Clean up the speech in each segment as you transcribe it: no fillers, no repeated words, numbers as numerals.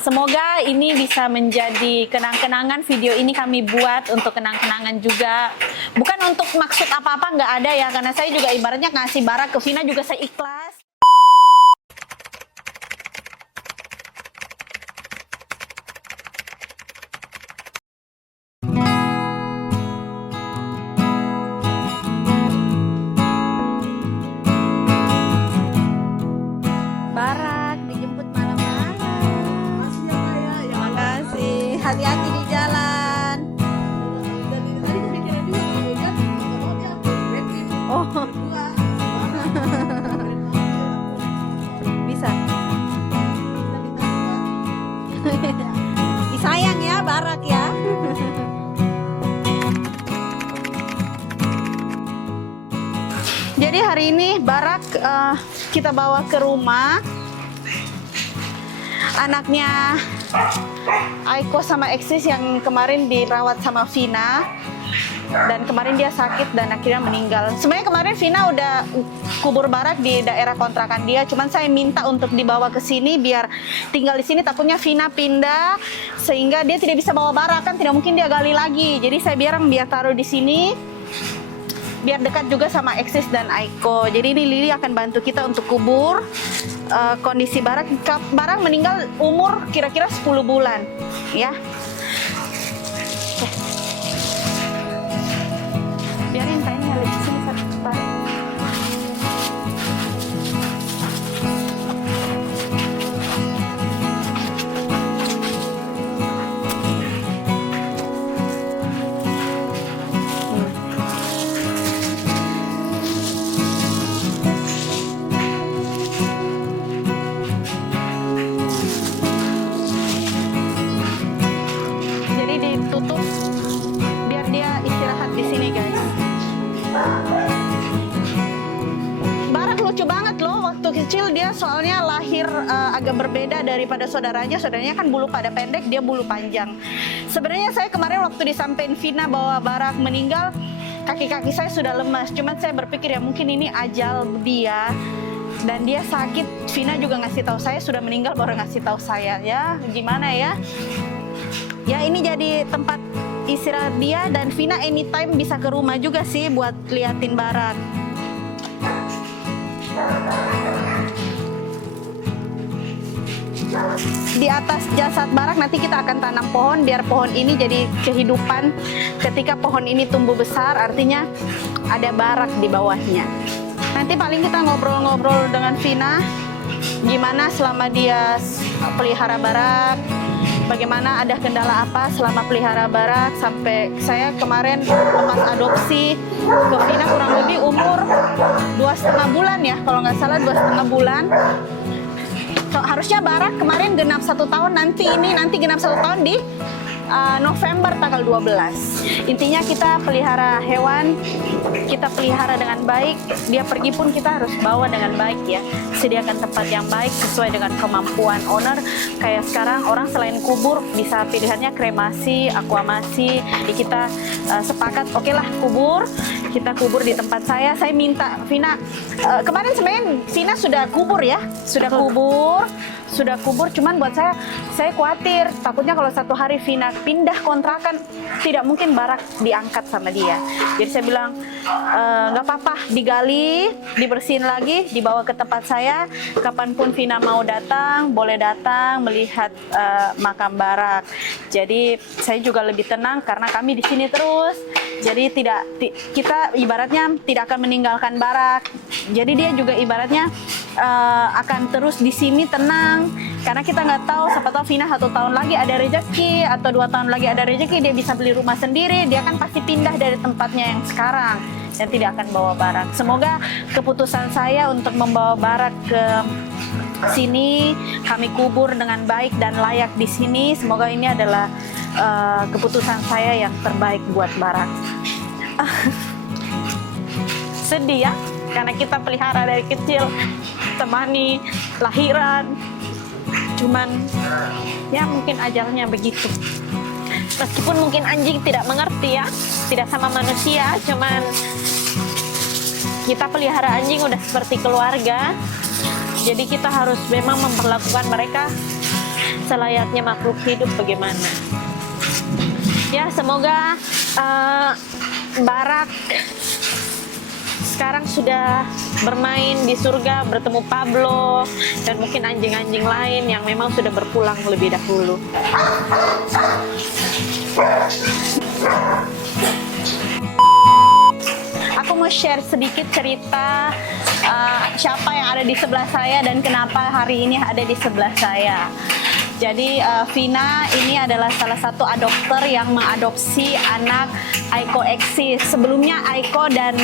Semoga ini bisa menjadi kenang-kenangan. Video ini kami buat untuk kenang-kenangan juga. Bukan untuk maksud apa-apa, nggak ada ya. Karena saya juga ibaratnya ngasih Barak ke Vina juga saya ikhlas. Barak dijemput malam-malam. Makasih ya Kak ya. Ya Makasih. Hati-hati di jalan. dari tadi kepikiran juga kalau lihat kalau dia Redmi Oh, dua bisa. kita ditambah. Disayang ya Barak ya. Jadi hari ini Barak kita bawa ke rumah anaknya Aiko sama Eksis yang kemarin dirawat sama Vina, dan kemarin dia sakit dan akhirnya meninggal. Sebenarnya kemarin Vina udah kubur Barak di daerah kontrakan dia, cuman saya minta untuk dibawa ke sini biar tinggal di sini, takutnya Vina pindah sehingga dia tidak bisa bawa Barak, kan tidak mungkin dia gali lagi. Jadi saya biar taruh di sini biar dekat juga sama Eksis dan Aiko. Jadi ini Lili akan bantu kita untuk kubur kondisi Barak. Barak meninggal umur kira-kira 10 bulan ya. Oke. Biarin kainnya di sini satu tarik. Jadi ditutup biar dia istirahat di sini guys. Barak lucu banget loh, waktu kecil dia soalnya lahir agak berbeda daripada saudaranya. Saudaranya kan bulu pada pendek, dia bulu panjang. Sebenarnya saya kemarin waktu disampein Vina bahwa Barak meninggal, kaki-kaki saya sudah lemas. Cuman saya berpikir ya mungkin ini ajal dia. Dan dia sakit, Vina juga ngasih tahu saya sudah meninggal, baru ngasih tahu saya. Ya gimana ya? Ya ini jadi tempat istirahat dia, dan Vina anytime bisa ke rumah juga sih buat liatin Barak. Di atas jasad Barak nanti kita akan tanam pohon biar pohon ini jadi kehidupan. Ketika pohon ini tumbuh besar artinya ada Barak di bawahnya. Nanti paling kita ngobrol-ngobrol dengan Vina gimana selama dia pelihara Barak, bagaimana ada kendala apa selama pelihara Barak, sampai saya kemarin lepas adopsi ke Vina kurang lebih umur 2,5 bulan ya, kalau nggak salah 2,5 bulan. Harusnya Barak kemarin genap 1 tahun, nanti genap 1 tahun di November tanggal 12. Intinya kita pelihara hewan, kita pelihara dengan baik, dia pergi pun kita harus bawa dengan baik ya. Sediakan tempat yang baik sesuai dengan kemampuan owner. Kayak sekarang orang selain kubur bisa pilihannya kremasi, akuamasi. Jadi kita sepakat oke lah kubur, kita kubur di tempat saya. Saya minta Vina, kemarin sebenarnya Vina sudah kubur ya, sudah kubur, cuman buat saya khawatir, takutnya kalau satu hari Vina pindah kontrakan, tidak mungkin Barak diangkat sama dia. Jadi saya bilang, nggak apa-apa, digali, dibersihin lagi, dibawa ke tempat saya, kapanpun Vina mau datang, boleh datang, melihat makam Barak. Jadi saya juga lebih tenang, karena kami di sini terus, jadi kita ibaratnya tidak akan meninggalkan Barak. Jadi dia juga ibaratnya akan terus di sini tenang, karena kita nggak tahu, siapa tahu Vina 1 tahun lagi ada rezeki atau 2 tahun lagi ada rezeki, dia bisa beli rumah sendiri, dia kan pasti pindah dari tempatnya yang sekarang dan tidak akan bawa Barak. Semoga keputusan saya untuk membawa Barak ke sini, kami kubur dengan baik dan layak di sini, semoga ini adalah keputusan saya yang terbaik buat Barak. Sedih ya, karena kita pelihara dari kecil, temani lahiran, cuman ya mungkin ajalnya begitu. Meskipun mungkin anjing tidak mengerti ya, tidak sama manusia, cuman kita pelihara anjing udah seperti keluarga. Jadi kita harus memang memperlakukan mereka selayaknya makhluk hidup bagaimana. Ya, semoga Barak sekarang sudah bermain di surga, bertemu Pablo dan mungkin anjing-anjing lain yang memang sudah berpulang lebih dahulu. Aku mau share sedikit cerita siapa yang ada di sebelah saya dan kenapa hari ini ada di sebelah saya. Jadi Vina ini adalah salah satu adopter yang mengadopsi anak Aiko Eksis. Sebelumnya Aiko dan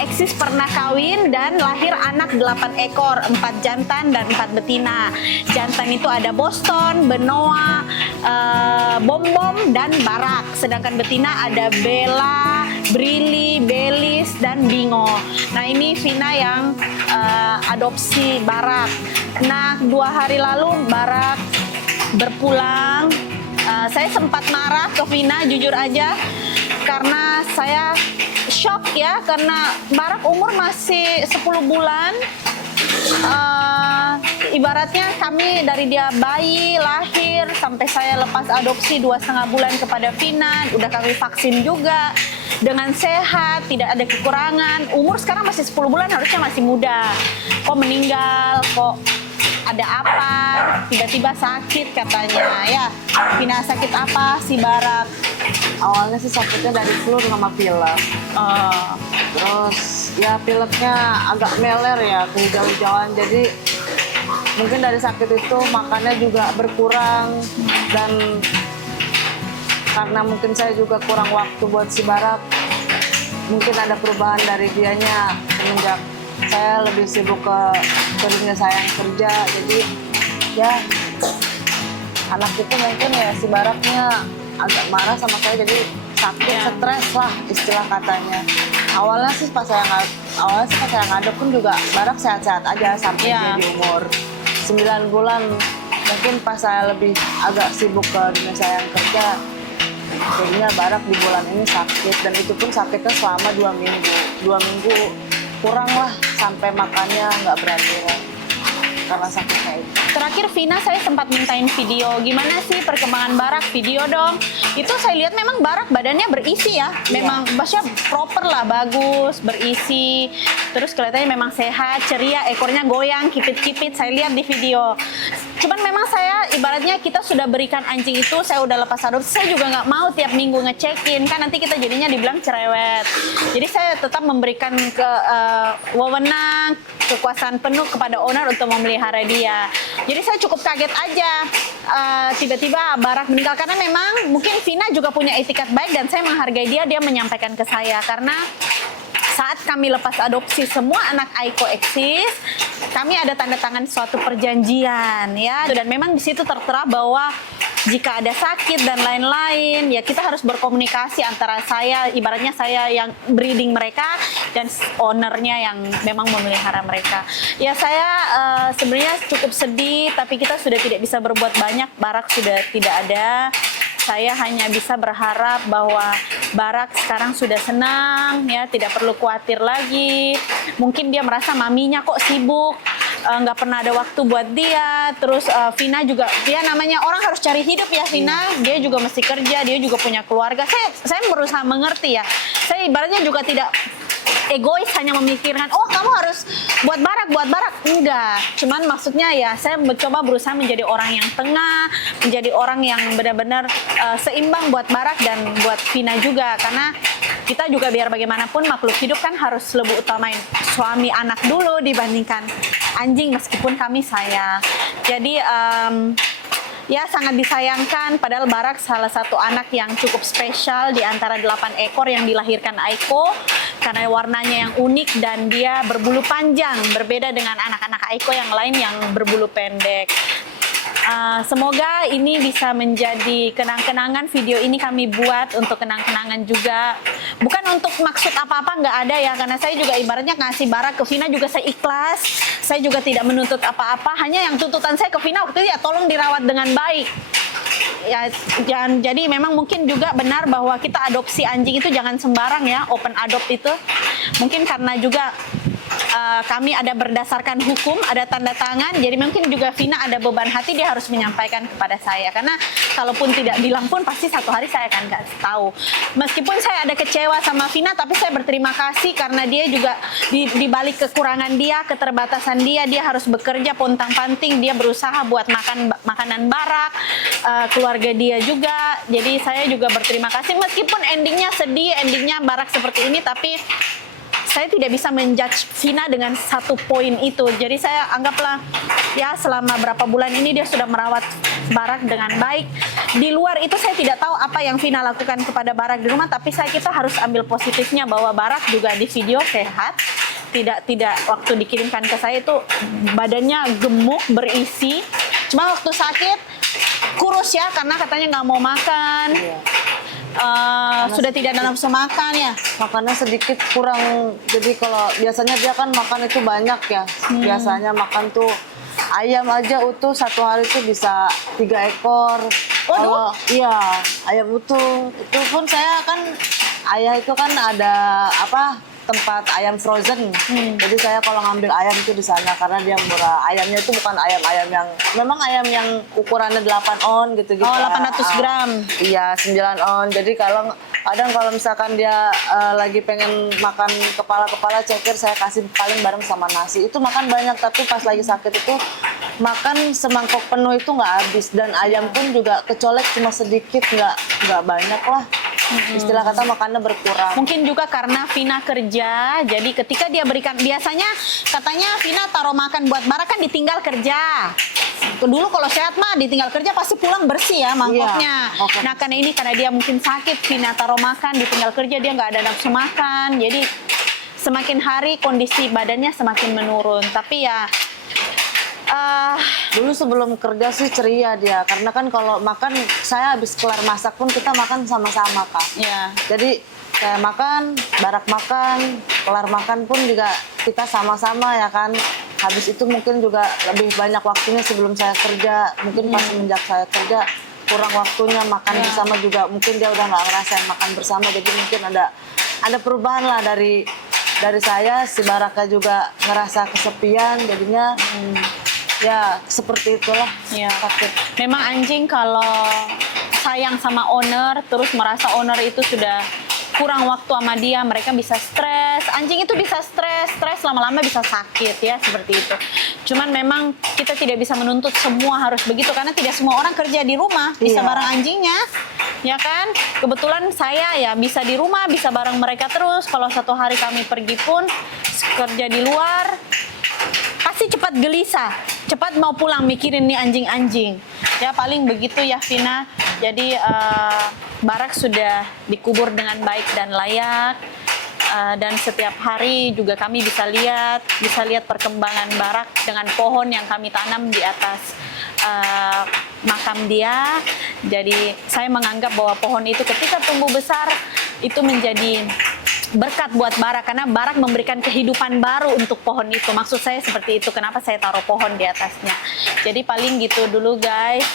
Eksis pernah kawin dan lahir anak 8 ekor, 4 jantan dan 4 betina. Jantan itu ada Boston, Benoa, Bom Bom dan Barak. Sedangkan betina ada Bella, Brili, Belis dan Bingo. Nah, ini Vina yang adopsi Barak. Nah, 2 hari lalu Barak berpulang. Saya sempat marah ke Vina, jujur aja, karena saya shock ya, karena Barak umur masih 10 bulan. Ibaratnya kami dari dia bayi lahir sampai saya lepas adopsi 2,5 bulan kepada Vina, udah kami vaksin juga dengan sehat, tidak ada kekurangan. Umur sekarang masih 10 bulan, harusnya masih muda. Kok meninggal, kok ada apa, tiba-tiba sakit katanya. Ya, Vina, sakit apa si Barak? Awalnya sih sakitnya dari flu sama pilek. Terus ya pileknya agak meler ya, kehijau-hijauan. Jadi mungkin dari sakit itu makannya juga berkurang, dan karena mungkin saya juga kurang waktu buat si Barak, mungkin ada perubahan dari dianya semenjak saya lebih sibuk ke dunia saya yang kerja. Jadi ya anak itu mungkin ya si Baraknya agak marah sama saya, jadi sakit, stres lah istilah katanya. Awalnya sih pas saya ngadop pun juga Barak sehat-sehat aja sampai dia di umur 9 bulan. Mungkin pas saya lebih agak sibuk ke dunia saya yang kerja, jadinya Barak di bulan ini sakit, dan itu pun sakitnya selama 2 minggu. 2 minggu kurang lah, sampai makannya nggak beraturan karena sakitnya itu. Terakhir Vina saya sempat mintain video, gimana sih perkembangan Barak, video dong. Itu saya lihat memang Barak badannya berisi ya, memang maksudnya proper lah, bagus, berisi. Terus kelihatannya memang sehat, ceria, ekornya goyang, kipit-kipit, saya lihat di video. Cuman memang saya, ibaratnya kita sudah berikan anjing itu, saya udah lepas adopsi, saya juga nggak mau tiap minggu ngecekin, kan nanti kita jadinya dibilang cerewet. Jadi saya tetap memberikan wewenang, kekuasaan penuh kepada owner untuk memelihara dia. Jadi saya cukup kaget aja tiba-tiba Barak meninggal, karena memang mungkin Vina juga punya etikat baik dan saya menghargai dia. Dia menyampaikan ke saya, karena saat kami lepas adopsi semua anak Aiko Eksis, kami ada tanda tangan suatu perjanjian ya, dan memang di situ tertera bahwa jika ada sakit dan lain-lain, ya kita harus berkomunikasi antara saya, ibaratnya saya yang breeding mereka, dan ownernya yang memang memelihara mereka. Ya saya sebenarnya cukup sedih, tapi kita sudah tidak bisa berbuat banyak. Barak sudah tidak ada. Saya hanya bisa berharap bahwa Barak sekarang sudah senang, ya tidak perlu khawatir lagi. Mungkin dia merasa maminya kok sibuk, nggak pernah ada waktu buat dia. Terus Vina juga, dia namanya orang harus cari hidup ya Vina. Dia juga mesti kerja, dia juga punya keluarga. Saya berusaha mengerti ya. Saya ibaratnya juga tidak egois hanya memikirkan, oh kamu harus buat Barak. Enggak. Cuman maksudnya ya saya mencoba berusaha menjadi orang yang tengah, menjadi orang yang benar-benar seimbang buat Barak dan buat Vina juga. Karena kita juga biar bagaimanapun makhluk hidup kan harus lebih utamain suami anak dulu dibandingkan anjing, meskipun kami sayang. Jadi ya sangat disayangkan, padahal Barak salah satu anak yang cukup spesial di antara 8 ekor yang dilahirkan Aiko, karena warnanya yang unik dan dia berbulu panjang, berbeda dengan anak-anak Aiko yang lain yang berbulu pendek. Semoga ini bisa menjadi kenang-kenangan. Video ini kami buat untuk kenang-kenangan juga, bukan untuk maksud apa-apa, nggak ada ya, karena saya juga ibaratnya ngasih Barak ke Vina juga saya ikhlas. Saya juga tidak menuntut apa-apa, hanya yang tuntutan saya ke Vina waktu itu ya tolong dirawat dengan baik ya. Jadi memang mungkin juga benar bahwa kita adopsi anjing itu jangan sembarang ya, open adopt itu mungkin karena juga kami ada berdasarkan hukum, ada tanda tangan. Jadi mungkin juga Vina ada beban hati, dia harus menyampaikan kepada saya. Karena kalaupun tidak bilang pun pasti satu hari saya akan kasih tahu. Meskipun saya ada kecewa sama Vina, tapi saya berterima kasih karena dia juga di balik kekurangan dia, keterbatasan dia harus bekerja pontang-panting, dia berusaha buat makan makanan Barak, keluarga dia juga. Jadi saya juga berterima kasih meskipun endingnya sedih, endingnya Barak seperti ini, tapi saya tidak bisa menjudge Vina dengan satu poin itu. Jadi saya anggaplah ya selama berapa bulan ini dia sudah merawat Barak dengan baik. Di luar itu saya tidak tahu apa yang Vina lakukan kepada Barak di rumah, tapi kita harus ambil positifnya bahwa Barak juga di video sehat. Tidak waktu dikirimkan ke saya itu badannya gemuk, berisi. Cuma waktu sakit kurus ya, karena katanya nggak mau makan. Iya. Sudah tidak ada nafsu makan ya. Makannya sedikit kurang, jadi kalau biasanya dia kan makan itu banyak ya. Biasanya makan tuh ayam aja utuh satu hari tuh bisa 3 ekor. Kalau iya ayam utuh itu pun saya kan, ayah itu kan ada apa, tempat ayam frozen. Jadi saya kalau ngambil ayam itu di sana karena dia murah. Ayamnya itu bukan ayam-ayam yang, memang ayam yang ukurannya 8 on gitu-gitu. Oh, 800 gram. Iya, 9 on. Jadi kalau kadang kalau misalkan dia lagi pengen makan kepala-kepala ceker, saya kasih paling bareng sama nasi. Itu makan banyak, tapi pas lagi sakit itu makan semangkok penuh itu nggak habis. Dan ayam pun juga kecolek cuma sedikit, nggak banyak lah. Istilah kata makannya berkurang. Mungkin juga karena Vina kerja, jadi ketika dia berikan, biasanya katanya Vina taruh makan buat Barak kan ditinggal kerja. Dulu kalau sehat mah ditinggal kerja pasti pulang bersih ya mangkoknya. Iya, okay. Nah karena ini karena dia mungkin sakit, Vina taruh makan, ditinggal kerja, dia nggak ada nafsu makan. Jadi semakin hari kondisi badannya semakin menurun. Tapi ya dulu sebelum kerja sih ceria dia, karena kan kalau makan, saya habis kelar masak pun kita makan sama-sama Kak. ya. Jadi saya makan, Barak makan, kelar makan pun juga kita sama-sama ya kan. Habis itu mungkin juga lebih banyak waktunya sebelum saya kerja. Mungkin pas semenjak saya kerja kurang waktunya makan bersama juga. Mungkin dia udah nggak ngerasain makan bersama. Jadi mungkin ada perubahan lah dari saya. Si Baraknya juga ngerasa kesepian. Jadinya ya seperti itulah. Ya, memang anjing kalau sayang sama owner, terus merasa owner itu sudah kurang waktu sama dia, mereka bisa stres. Anjing itu bisa stres lama-lama bisa sakit ya, seperti itu. Cuman memang kita tidak bisa menuntut semua harus begitu, karena tidak semua orang kerja di rumah bisa bareng anjingnya, ya kan? Kebetulan saya ya bisa di rumah, bisa bareng mereka terus. Kalau satu hari kami pergi pun kerja di luar, pasti cepat gelisah, cepat mau pulang mikirin nih anjing-anjing. Ya paling begitu ya Vina. Jadi Barak sudah dikubur dengan baik dan layak. Dan setiap hari juga kami bisa lihat perkembangan Barak dengan pohon yang kami tanam di atas makam dia. Jadi saya menganggap bahwa pohon itu ketika tumbuh besar itu menjadi berkat buat Barak, karena Barak memberikan kehidupan baru untuk pohon itu. Maksud saya seperti itu, kenapa saya taruh pohon di atasnya. Jadi paling gitu dulu guys.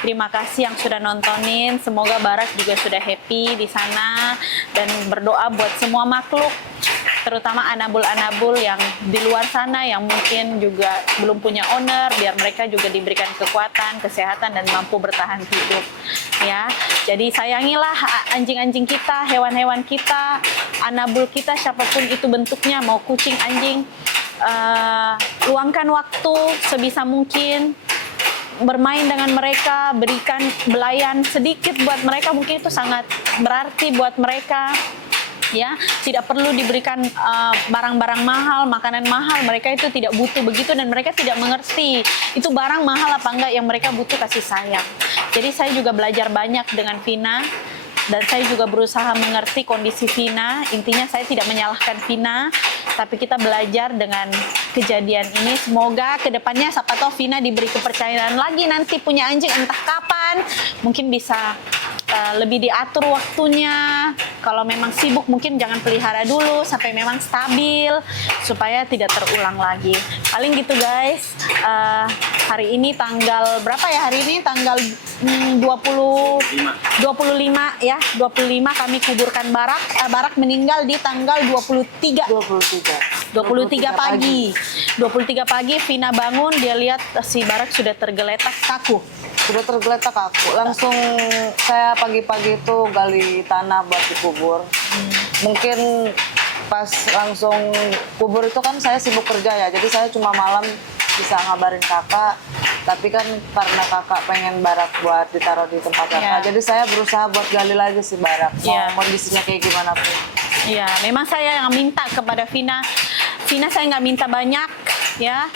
Terima kasih yang sudah nontonin. Semoga Barak juga sudah happy di sana, dan berdoa buat semua makhluk, terutama anabul-anabul yang di luar sana yang mungkin juga belum punya owner, biar mereka juga diberikan kekuatan, kesehatan, dan mampu bertahan hidup. Ya, jadi sayangilah anjing-anjing kita, hewan-hewan kita, anabul kita, siapapun itu bentuknya, mau kucing, anjing. Luangkan waktu sebisa mungkin, bermain dengan mereka, berikan belayan sedikit buat mereka, mungkin itu sangat berarti buat mereka. Ya, tidak perlu diberikan barang-barang mahal, makanan mahal. Mereka itu tidak butuh begitu, dan mereka tidak mengerti itu barang mahal apa enggak. Yang mereka butuh kasih sayang. Jadi saya juga belajar banyak dengan Vina, dan saya juga berusaha mengerti kondisi Vina. Intinya saya tidak menyalahkan Vina, tapi kita belajar dengan kejadian ini. Semoga kedepannya siapa tahu Vina diberi kepercayaan lagi nanti punya anjing, entah kapan, mungkin bisa lebih diatur waktunya. Kalau memang sibuk mungkin jangan pelihara dulu sampai memang stabil, supaya tidak terulang lagi. Paling gitu guys. Hari ini tanggal berapa ya? Hari ini tanggal 25 ya. 25 kami kuburkan Barak. Barak meninggal di tanggal 23. 23 pagi. 23 pagi Vina bangun, dia lihat si Barak sudah tergeletak kaku. Sudah tergeletak aku. Langsung saya pagi-pagi itu gali tanah buat dikubur. Mungkin pas langsung kubur itu kan saya sibuk kerja ya, jadi saya cuma malam bisa ngabarin kakak. Tapi kan karena kakak pengen Barak buat ditaruh di tempat kakak, jadi saya berusaha buat gali lagi si Barak. Mau kondisinya kayak gimana pun. Iya, memang saya yang minta kepada Vina. Vina, saya nggak minta banyak, ya.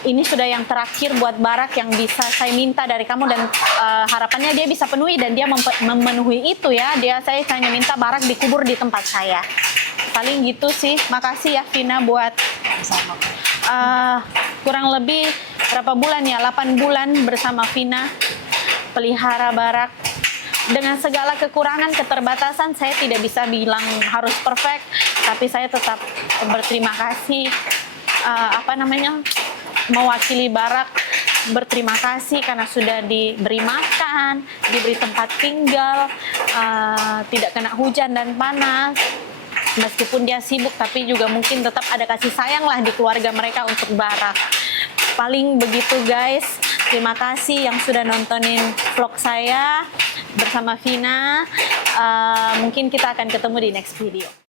Ini sudah yang terakhir buat Barak yang bisa saya minta dari kamu, dan harapannya dia bisa penuhi, dan dia memenuhi itu ya. Saya hanya minta Barak dikubur di tempat saya. Paling gitu sih. Makasih ya Vina buat Sama. kurang lebih berapa bulan ya? 8 bulan bersama Vina pelihara Barak. Dengan segala kekurangan, keterbatasan, saya tidak bisa bilang harus perfect, tapi saya tetap berterima kasih, mewakili Barak, berterima kasih karena sudah diberi makan, diberi tempat tinggal, tidak kena hujan dan panas. Meskipun dia sibuk, tapi juga mungkin tetap ada kasih sayang lah di keluarga mereka untuk Barak. Paling begitu guys. Terima kasih yang sudah nontonin vlog saya bersama Vina. Mungkin kita akan ketemu di next video.